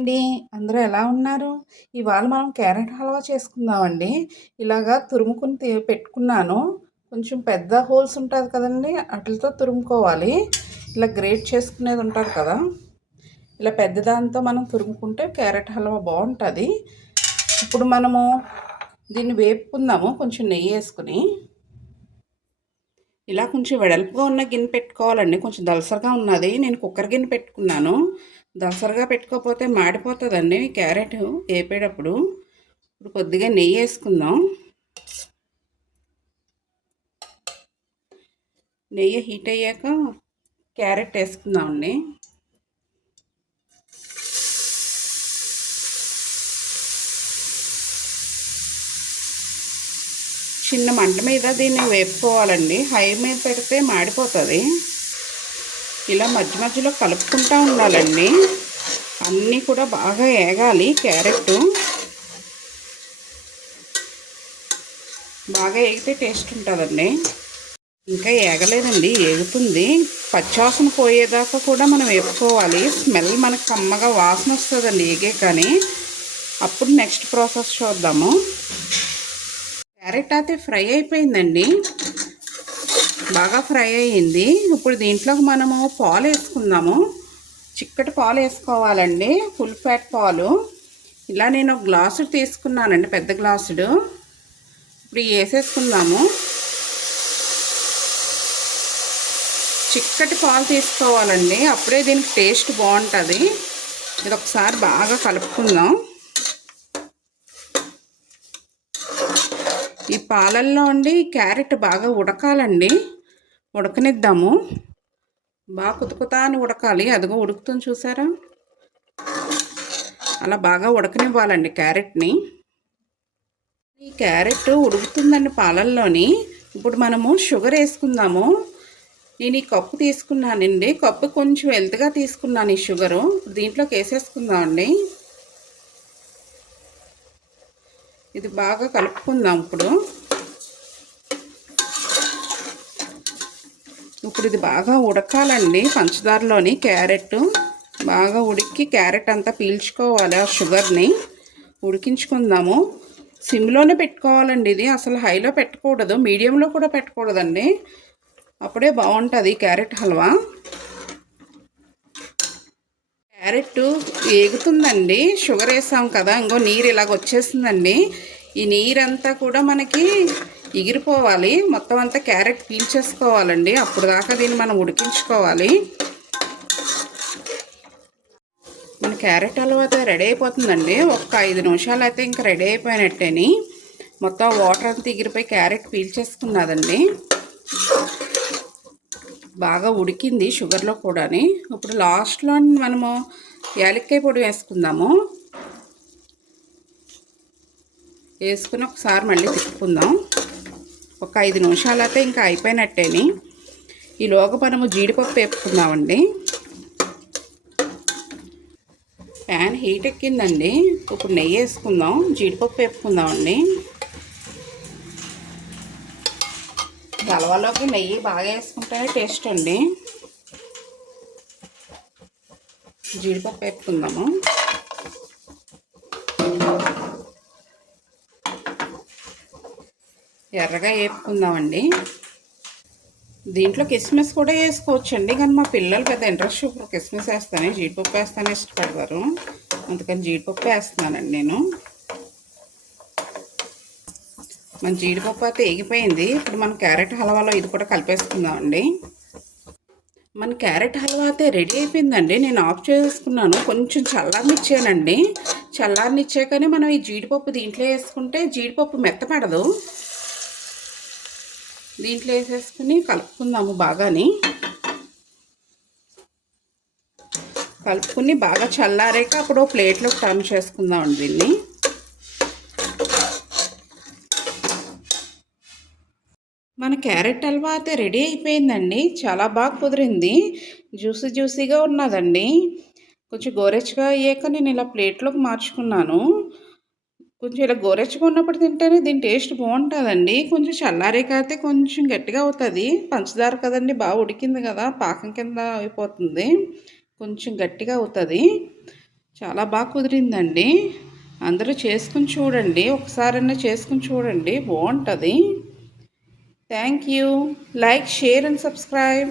అండి. అందరూ ఎలా ఉన్నారు? ఇవాళ మనం క్యారెట్ హల్వా చేసుకుందామండి. ఇలాగా తురుముకొని పెట్టుకున్నాను. కొంచెం పెద్ద హోల్స్ ఉంటది కదండీ! ఆటిలతో తురుముకోవాలి. ఇలా గ్రేట్ చేసుకునేది ఉంటది కదా! ఇలా పెద్ద దాంతో మనం తురుముకుంటే క్యారెట్ హల్వా బావుంటది. ఇప్పుడు మనము దీన్ని వేపుకుందాము కొంచెం నెయ్యేసుకొని. ఇలా కొంచెం వెడల్పుగా ఉన్న గిన్నె పెట్టుకోవాలండి. కొంచెం దలసరగా ఉన్నది. నేను కుక్కర్ గిన్నె పెట్టుకున్నాను. దలసరగా పెట్టుకోకపోతే మాడిపోతుందండి క్యారెట్ వేపేటప్పుడు. ఇప్పుడు కొద్దిగా నెయ్యి వేసుకుందాం. నెయ్యి హీట్ అయ్యాక క్యారెట్ వేసుకుందామండి. చిన్న మంట మీద దీన్ని వేపుకోవాలండి. హై మీద పెడితే మాడిపోతుంది. ఇలా మధ్య మధ్యలో కలుపుకుంటూ ఉండాలండి. అన్నీ కూడా బాగా ఏగాలి. క్యారెట్ బాగా ఏగితే టేస్ట్ ఉంటుందండి. ఇంకా ఏగలేదండి, ఏగుతుంది. పచ్చివాసన పోయేదాకా కూడా మనం వేపుకోవాలి. స్మెల్ మనకు కమ్మగా వాసన వస్తుందండి ఏగే కానీ. అప్పుడు నెక్స్ట్ ప్రాసెస్ చూద్దాము. క్యారెట్ అయితే ఫ్రై అయిపోయిందండి, బాగా ఫ్రై అయ్యింది. ఇప్పుడు దీంట్లోకి మనము పాలు వేసుకుందాము. చిక్కటి పాలు వేసుకోవాలండి, ఫుల్ ఫ్యాట్ పాలు. ఇలా నేను ఒక గ్లాసు తీసుకున్నానండి, పెద్ద గ్లాసుడు. ఇప్పుడు వేసేసుకుందాము. చిక్కటి పాలు తీసుకోవాలండి, అప్పుడే దీనికి టేస్ట్ బాగుంటుంది. ఇది ఒకసారి బాగా కలుపుకుందాం. ఈ పాలల్లో అండి క్యారెట్ బాగా ఉడకాలండి, ఉడకనిద్దాము. బాగా కుతుకుతా అని ఉడకాలి. అదిగో ఉడుకుతుంది చూసారా? అలా బాగా ఉడకనివ్వాలండి క్యారెట్ని. ఈ క్యారెట్ ఉడుకుతుందండి పాలల్లోని. ఇప్పుడు మనము షుగర్ వేసుకుందాము. నేను ఈ కప్పు తీసుకున్నానండి, కప్పు కొంచెం వెల్త్గా తీసుకున్నాను ఈ షుగరు. దీంట్లోకి వేసేసుకుందామండి. ఇది బాగా కలుపుకుందాం. ఇప్పుడు ఇది బాగా ఉడకాలండి పంచదారలోని. క్యారెట్ బాగా ఉడికి క్యారెట్ అంతా పీల్చుకోవాలి ఆ షుగర్ని. ఉడికించుకుందాము. సిమ్లోనే పెట్టుకోవాలండి. ఇది అసలు హైలో పెట్టకూడదు, మీడియంలో కూడా పెట్టకూడదండి. అప్పుడే బాగుంటుంది క్యారెట్ హల్వా. క్యారెట్ ఏగుతుందండి, షుగర్ వేసాం కదా. ఇంకో నీరు ఇలాగ వచ్చేస్తుందండి. ఈ నీరంతా కూడా మనకి ఎగిరిపోవాలి. మొత్తం అంతా క్యారెట్ పీల్చేసుకోవాలండి. అప్పుడు దాకా దీన్ని మనం ఉడికించుకోవాలి. మన క్యారెట్ హల్వా అయితే రెడీ అయిపోతుందండి. ఒక 5 నిమిషాలు అయితే ఇంకా రెడీ అయిపోయినట్టేని. మొత్తం వాటర్ అంతా ఎగిరిపోయి క్యారెట్ పీల్చేసుకున్నదండి. బాగా ఉడికింది షుగర్లో కూడాని. ఇప్పుడు లాస్ట్లో మనము యాలక్కాయ పొడి వేసుకుందాము. వేసుకుని ఒకసారి మళ్ళీ తిప్పుకుందాం. ఒక 5 నిమిషాలు అయితే ఇంకా అయిపోయినట్టేని. ఈలోగా మనము జీడిపప్పు వేపుకుందామండి. Pan heat ఎక్కిందండి. ఇప్పుడు నెయ్యి వేసుకుందాం, జీడిపప్పు వేపుకుందామండి. హల్వాలోకి నెయ్యి బాగా వేసుకుంటేనే టేస్ట్ అండి. జీడిపప్పు వేపుకుందాము. ఎర్రగా వేపుకుందామండి. దీంట్లో కిస్మిస్ కూడా వేసుకోవచ్చండి, కానీ మా పిల్లలు పెద్ద ఇంట్రెస్ట్ ఇప్పుడు కిస్మిస్ వేస్తానే, జీడిపప్పు వేస్తానే ఇష్టపడతారు. అందుకని జీడిపప్పు వేస్తున్నానండి నేను. మన జీడిపప్పు అయితే ఎగిపోయింది. ఇప్పుడు మన క్యారెట్ హల్వాలో ఇది కూడా కలిపేసుకుందామండి. మన క్యారెట్ హల్వా అయితే రెడీ అయిపోయిందండి. నేను ఆఫ్ చేసుకున్నాను. కొంచెం చల్లారనిచ్చానండి. చల్లారనిచ్చాకనే మనం ఈ జీడిపప్పు దీంట్లో వేసుకుంటే జీడిపప్పు మెత్తపడదు. దీంట్లో వేసేసుకుని కలుపుకుందాము బాగాని. కలుపుకుని బాగా చల్లారాక అప్పుడు ప్లేట్లోకి టర్న్ చేసుకుందామండి దీన్ని. మన క్యారెట్ హల్వా అయితే రెడీ అయిపోయిందండి. చాలా బాగా కుదిరింది, జ్యూసీగా ఉన్నదండి. కొంచెం గోరెచ్చగా అయ్యాక నేను ఇలా ప్లేట్లోకి మార్చుకున్నాను. కొంచెం ఇలా గోరెచ్చగా ఉన్నప్పుడు తింటేనే దీని టేస్ట్ బాగుంటుందండి. కొంచెం చల్లారాక అయితే కొంచెం గట్టిగా అవుతుంది. పంచదార కదండి, బాగా ఉడికింది కదా, పాకం కింద అయిపోతుంది, కొంచెం గట్టిగా అవుతుంది. చాలా బాగా కుదిరిందండి. అందరూ చేసుకుని చూడండి. ఒకసారైనా చేసుకుని చూడండి, బాగుంటుంది. Thank you. Like, share and subscribe.